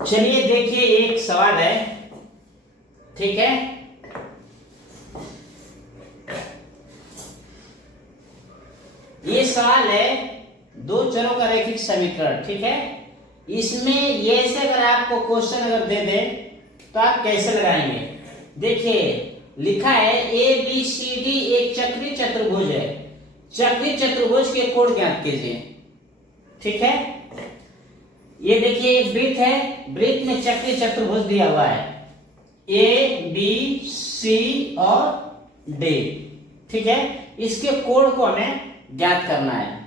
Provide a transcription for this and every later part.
चलिए देखिए, एक सवाल है, ठीक है। ये सवाल है दो चरों का रैखिक समीकरण, ठीक है। इसमें ये से अगर आपको क्वेश्चन अगर दे दे तो आप कैसे लगाएंगे। देखिए लिखा है ए बी सी डी एक चक्रीय चतुर्भुज है, चक्रीय चतुर्भुज के कोण ज्ञात कीजिए, ठीक है। ये देखिए एक वृत्त है, वृत्त में चक्रीय चतुर्भुज दिया हुआ है ए बी सी और डी, ठीक है। इसके कोण को हमें ज्ञात करना है।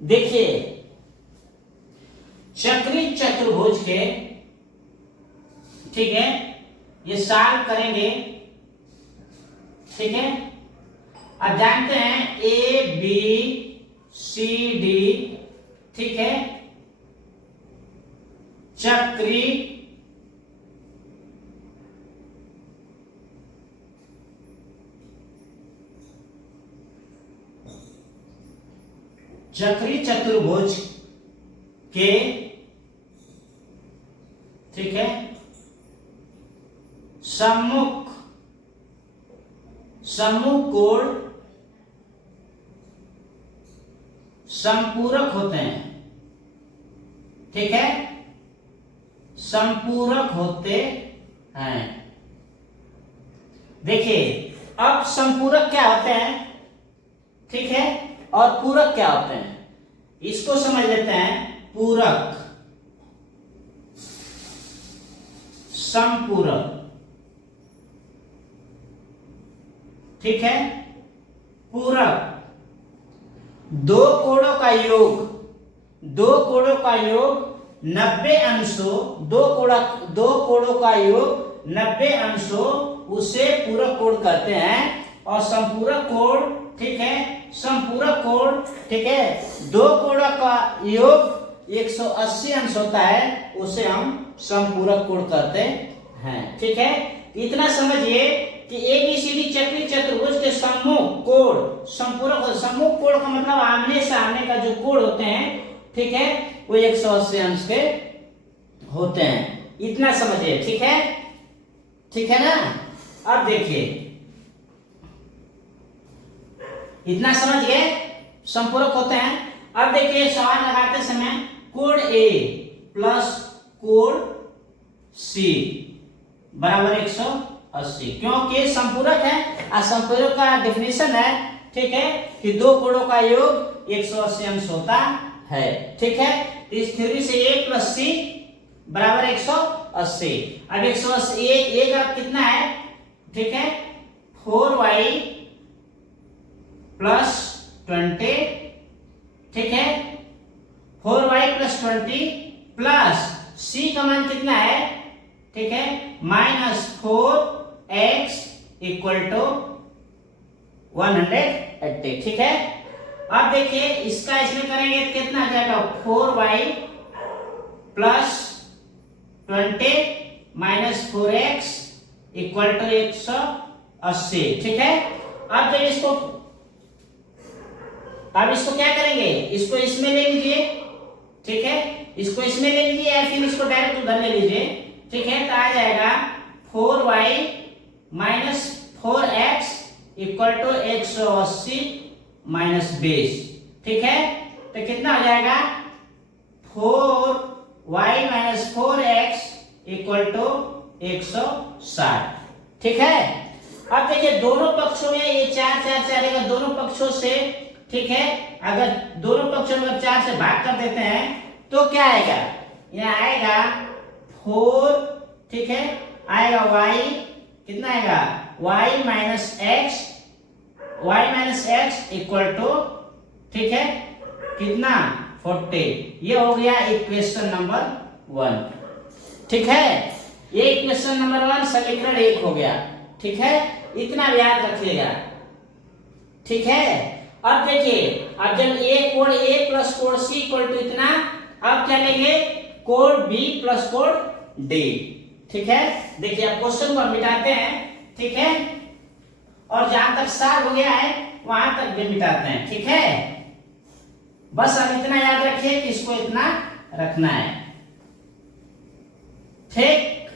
देखिए चक्रीय चतुर्भुज के, ठीक है, ये सॉल्व करेंगे, ठीक है। अब जानते हैं ए बी सी डी, ठीक है, चक्रीय चतुर्भुज के, ठीक है, सम्मुख कोण संपूरक होते हैं, ठीक है, संपूरक होते हैं। देखिए अब संपूरक क्या होते हैं, ठीक है, और पूरक क्या होते हैं, इसको समझ लेते हैं। पूरक, संपूरक, ठीक है, पूरक। दो कोणों का योग, दो कोणों का योग 90 अंशों, दो कोणों का योग 90 अंशों, उसे पूरक कोण कहते हैं। और संपूरक कोण, ठीक है, संपूरक कोण, ठीक है, दो कोणों का योग 180 अंश होता है, उसे हम संपूरक कोण कहते हैं, ठीक है। इतना समझिए कि ए बी सी डी चक्रीय चतुर्भुज के सम्मुख कोण संपूरक, सम्मुख कोण का मतलब आमने सामने का जो कोण होते हैं, ठीक है, वो 180 अंश के होते हैं। इतना समझिए, ठीक है, ठीक है ना। अब देखिए इतना समझ गए, संपूरक होते हैं। अब देखिए सवाल लगाते समय कोण ए प्लस कोण सी बराबर 180, क्योंकि संपूरक है। असंपूरक का डेफिनेशन है, ठीक है, कि दो कोणों का योग 180 अंश होता है, ठीक है। इस थ्योरी से a प्लस सी बराबर 180। अब 180 ए का कितना है, ठीक है, 4y प्लस 20, ठीक है, 4y प्लस 20 प्लस c का मान कितना है, ठीक है, -4x इक्वल टू 180, ठीक है। अब देखिए इसका इसमें करेंगे तो कितना आ जाएगा, 4y plus 20 minus 4x equal to 180, ठीक है। अब जब इसको, अब इसको क्या करेंगे, इसको इसमें ले लीजिए, ठीक है, इसको इसमें ले लीजिए या फिर इसको डायरेक्ट उधर ले लीजिए, ठीक है। तो आ जाएगा 4y minus 4x equal to 180 minus 20, ठीक है। तो कितना हो जाएगा, 4y minus 4x equal to 160, ठीक है। अब देखिए दोनों पक्षों में ये 4 4 चलेगा, दोनों पक्षों से, ठीक है, अगर दोनों पक्षों में 4 से भाग कर देते हैं तो क्या आएगा, यहाँ आएगा 4, ठीक है, आएगा y, कितना आएगा, y minus x equal to, ठीक है, कितना 40। ये हो गया इक्वेशन नंबर 1, ठीक है। ये इक्वेशन नंबर 1 समीकरण 1 हो गया, ठीक है। इतना याद रखिएगा, ठीक है। अब देखिए, अब जब a कोण a प्लस कोण c इक्वल टू इतना, अब क्या लेंगे, कोण b प्लस कोण d, ठीक है। देखिए अब क्वेश्चन को हम मिटाते हैं, ठीक है, और जहां तक सॉल्व हो गया है वहां तक भी मिटाते हैं, ठीक है। बस अब इतना याद रखिए कि इसको इतना रखना है, ठीक,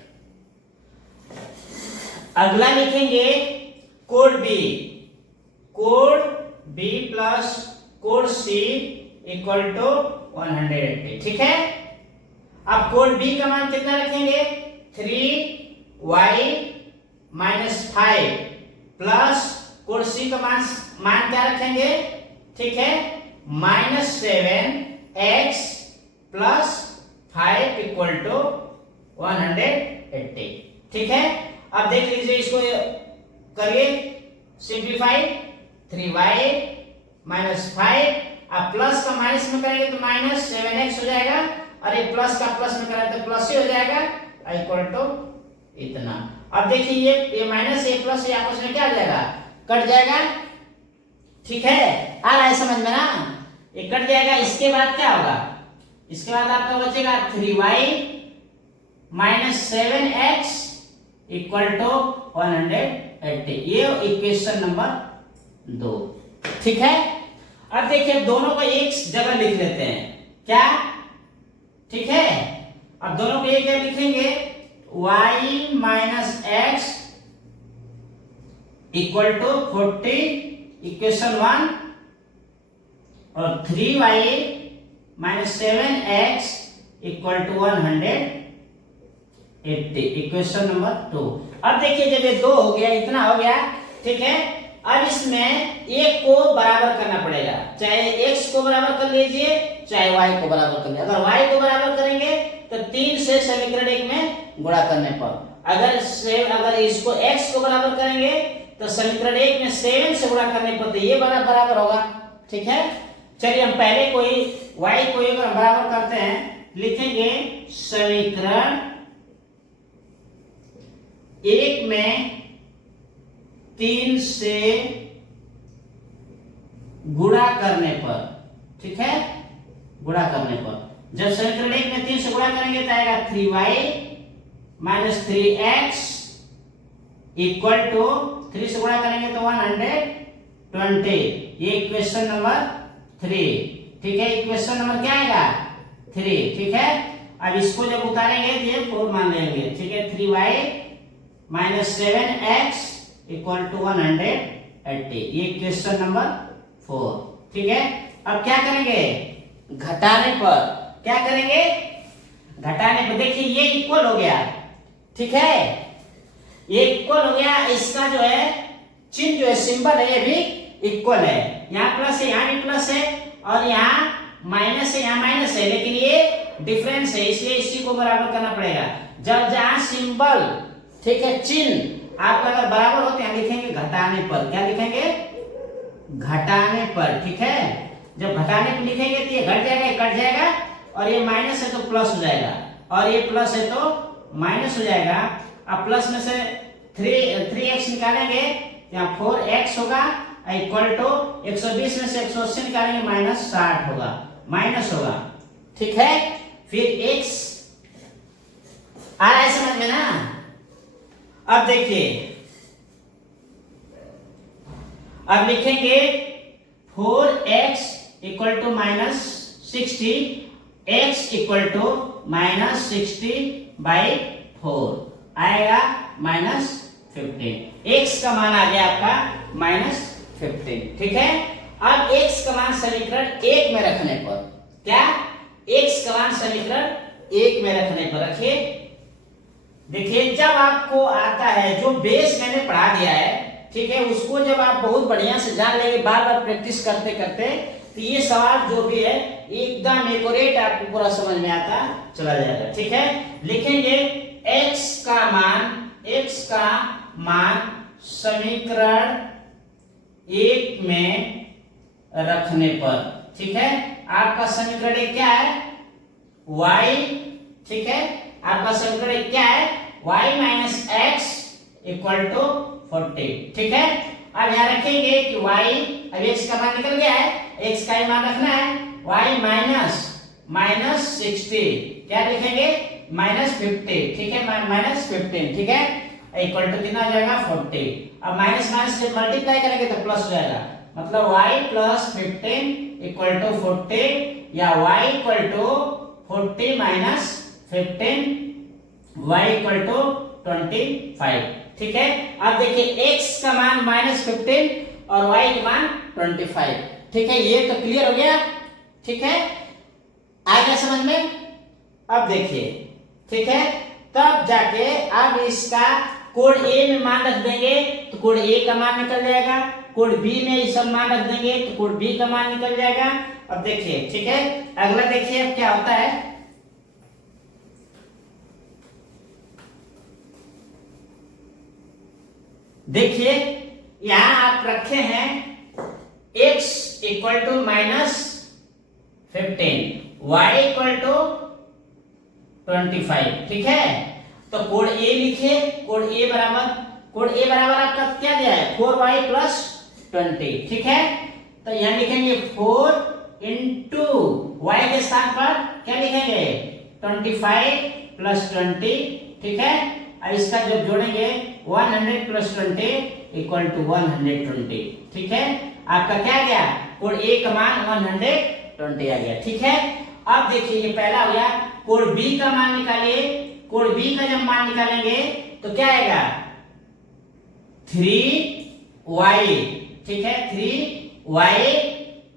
अगला लिखेंगे कोड बी, कोड बी प्लस कोड सी इक्वल टू 180। ठीक है, अब कोड बी का मान कितना रखेंगे? 3y माइनस 5 प्लस कोड सी का मान क्या रखेंगे? ठीक है, -7x प्लस 5 इक्वल टू 180। ठीक है, अब देख लीजिए, इसको करिए सिंप्लीफाई। 3y माइनस 5, अब प्लस का माइनस में करेंगे तो -7x हो जाएगा, और ये प्लस का प्लस में करें तो प्लस ही हो जाएगा, इक्वल टू इतना। अब देखिए ये माइनस ये प्लस ये आपस में क्या हो जाएगा? कट जाएगा। ठीक है, आ रहा है समझ में ना? ये कट जाएगा। इसके बाद क्या होगा? इसके बाद आपका बचेगा 3y minus 7x equal to 180। ये इक्वेशन नंबर 2। ठीक है, अब देखिए दोनों को एक जगह लिख लेते हैं। क्या? ठीक है, अब दोनों को एक जगह लिखेंगे, y minus x equal to 40 equation 1, और 3y minus 7x equal to 180 equation number 2। अब देखिए जब ये 2 हो गया, इतना हो गया। ठीक है, अब इसमें एक को बराबर करना पड़ेगा, चाहे x को बराबर कर लीजिए चाहे y को बराबर कर लीजिए। अगर y को बराबर करेंगे तो 3 से समीकरण 1 में गुणा करने पर, अगर इसको x को बराबर करेंगे तो समीकरण 1 में 7 से गुणा करने पर तो ये बराबर होगा। ठीक है, चलिए हम पहले कोई y को अगर बराबर करते हैं, लिखेंगे समीकरण 1 में 3 से गुणा करने पर, ठीक है, गुणा करने पर जब समीकरण 1 में 3 से गुणा करेंगे तो आएगा 3y minus 3x equal to 3 से गुणा करेंगे तो 120। ये इक्वेशन नंबर 3। ठीक है, इक्वेशन नंबर क्या आएगा? 3। ठीक है, अब इसको जब उतारेंगे तो ये 4 मान लेंगे। ठीक है, 3y minus 7x equal to 180। ये क्वेश्चन नंबर 4। ठीक है, अब क्या करेंगे? घटाने पर क्या करेंगे? घटाने पर देखिए ये इक्वल हो गया। ठीक है, ये इक्वल हो गया। इसका जो है चिन्ह जो है सिंबल है ये भी इक्वल है। यहाँ प्लस है, यहाँ भी प्लस है, और यहाँ माइनस है, यहाँ माइनस है, लेकिन ये डिफरेंस है, इसलिए इसी को बराबर करना पड़ेगा। जब जहाँ सिंबल, ठीक है, चिन्ह आपका अगर बराबर होते हैं, लिखेंगे घटाने पर। क्या लिखेंगे? घटाने पर। ठीक है, जब घटाने पर लिखेंगे तो ये घट जाएगा, ये कट जाएगा, और ये माइनस है तो प्लस हो जाएगा, और ये प्लस है तो माइनस हो जाएगा। अब प्लस में से 3x निकालेंगे, यहाँ 4x होगा इक्वल टू 120 में से 180 निकालेंगे माइनस 60 होगा, माइनस होगा। ठीक है, फिर x आ रहा है समझ में ना? अब देखिए, अब लिखेंगे 4x equal to minus 60, x equal to minus 60 by 4 आएगा माइनस 15। x का मान आ गया आपका माइनस 15। ठीक है, अब x का मान समीकरण 1 में रखने पर, क्या? x का मान समीकरण 1 में रखने पर रखिए। देखिए जब आपको आता है, जो बेस मैंने पढ़ा दिया है, ठीक है, उसको जब आप बहुत बढ़िया से जान लेंगे, बार बार प्रैक्टिस करते करते, तो ये सवाल जो भी है एकदम एक्यूरेट आपको पूरा समझ में आता चला जाएगा। ठीक है, लिखेंगे x का मान समीकरण 1 में रखने पर। ठीक है, आपका समीकरण 1 क्या है? y। ठीक है, आपका समीकरण 1 क्या है? y minus x equal to 40। ठीक है, अब यहाँ रखेंगे कि y, अब x का मान निकल गया है, x का मान रखना है, y माइनस 60, क्या लिखेंगे? माइनस 50। ठीक है, माइनस 15। ठीक है, इक्वल टू कितना हो जाएगा? 40। अब माइनस माइनस जब मल्टीप्लाई करेंगे तो प्लस हो जाएगा, मतलब y प्लस 15 इक्वल टू 40, या y equal to 40 minus 15 y equal to 25। ठीक है, अब देखिए x का मान -15 और y का मान 25। ठीक है, ये तो क्लियर हो गया। ठीक है, आ गया समझ में। अब देखिए, ठीक है, तब जाके अब इसका कोड ए में मान रख देंगे तो कोड ए का मान निकल जाएगा, कोड बी में ये सब मान रख देंगे तो कोड बी का मान निकल जाएगा। अब देखिए, ठीक है, अगला देखिए अब क्या होता है। देखिए यहां आप रखे हैं x equal to -15, y equal to 25। ठीक है, तो कोड ए लिखे, कोड ए बराबर आपका क्या दिया है 4y प्लस 20। ठीक है, तो यहां लिखेंगे 4 इंटू y के स्थान पर क्या लिखेंगे 25 प्लस 20। ठीक है, अब इसका जब जोड़ेंगे 100 प्लस 20 इक्वल टू 120। ठीक है, आपका क्या गया कोड ए का मान 120 आ गया। ठीक है, अब देखिए ये पहला हो गया। कोड बी का मान निकालिए, कोड बी का जब मान निकालेंगे तो क्या आएगा 3y। ठीक है, 3y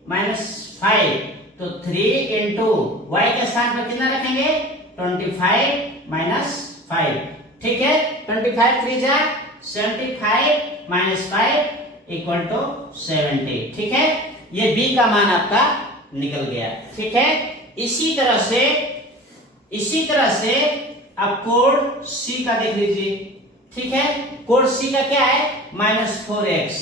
-5, तो 3 इंटू y के स्थान पर कितना रखेंगे 25 -5। ठीक है, 25 3 जा 75 -5 इक्वल टू 70। ठीक है, ये बी का मान आपका निकल गया। ठीक है, इसी तरह से अब कोड सी का देख लीजिए। ठीक है, कोड सी का क्या है -4x,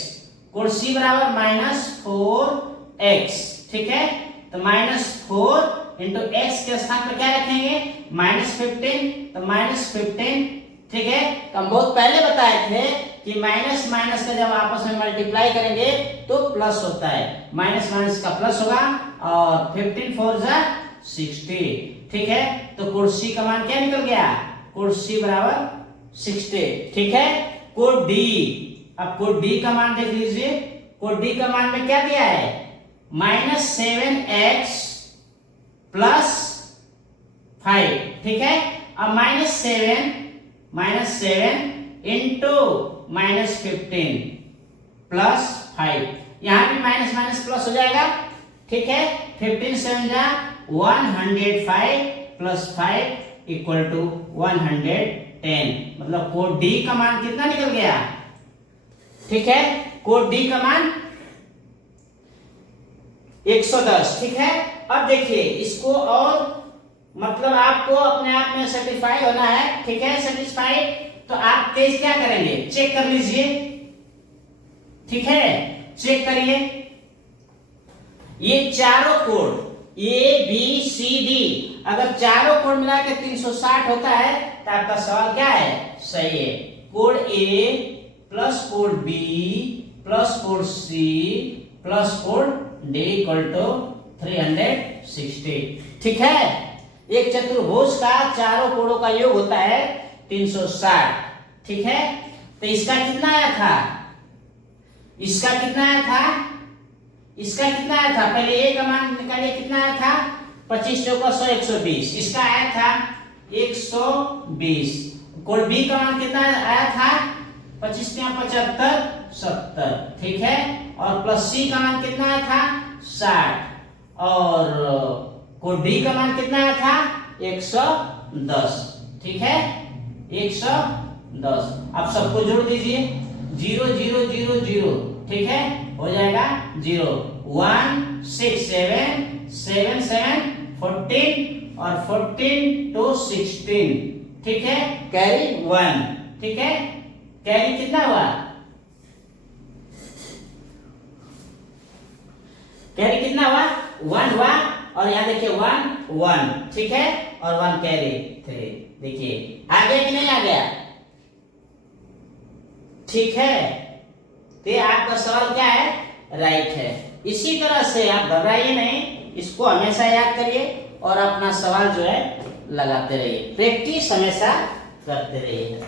कोड सी बराबर -4x। ठीक है, तो -4 इंटू एक्स के स्थान पर क्या रखेंगे -15, तो -15। ठीक है, तो हम बहुत पहले बताए थे कि माइनस माइनस का जब आपस में मल्टीप्लाई करेंगे तो प्लस होता है, माइनस माइनस का प्लस होगा और 15 4 जा 60। ठीक है, तो कोड सी का मान क्या निकल गया कोड सी बराबर 60। ठीक है, कोड डी, अब कोड डी का मान देख लीजिए। कोड डी का मान में क्या दिया है -7x प्लस 5। ठीक है, अब -7 इंटू -15 प्लस 5, यहां भी माइनस माइनस प्लस हो जाएगा। ठीक है, 15 7 जा 105 प्लस 5 इक्वल टू 110, मतलब कोड डी का मान कितना निकल गया। ठीक है, कोड डी का मान 110। ठीक है, अब देखिए इसको और मतलब आपको अपने आप में सेटिस्फाई होना है। ठीक है, सेटिस्फाइड तो आप तेज क्या करेंगे चेक कर लीजिए। ठीक है, चेक करिए ये चारों code A B C D, अगर चारों कोड मिला के 360 होता है तो आपका सवाल क्या है सही है। Code A plus code B plus code C plus code D equal to 360। ठीक है, एक चतुर्भुज का चारों कोणों का योग होता है 360। ठीक है, तो इसका कितना आया था, इसका कितना आया था, इसका कितना आया था, पहले ए का मान निकालिए कितना आया था 25 चौका 100 120, इसका आया था 120। कोड बी का मान कितना आया था 25 75 70। ठीक है, और प्लस सी का मान कितना आया था 60 और कोड डी का मान कितना आया था 110। ठीक है, 110। आप सबको जोड़ दीजिए 0 0 0 0। ठीक है, हो जाएगा 0 1 6 7 7 7 14 और 14 to 16। ठीक है, कैरी 1। ठीक है, कैरी कितना हुआ, कैरी कितना हुआ 1 हुआ और यहाँ देखिए 1 1। ठीक है, और 1 कैरी 3। देखिए आ गया कि नहीं आ गया। ठीक है, तो आपका सवाल क्या है राइट है। इसी तरह से आप घबराइए नहीं, इसको हमेशा याद करिए और अपना सवाल जो है लगाते रहिए, प्रैक्टिस हमेशा करते रहिए।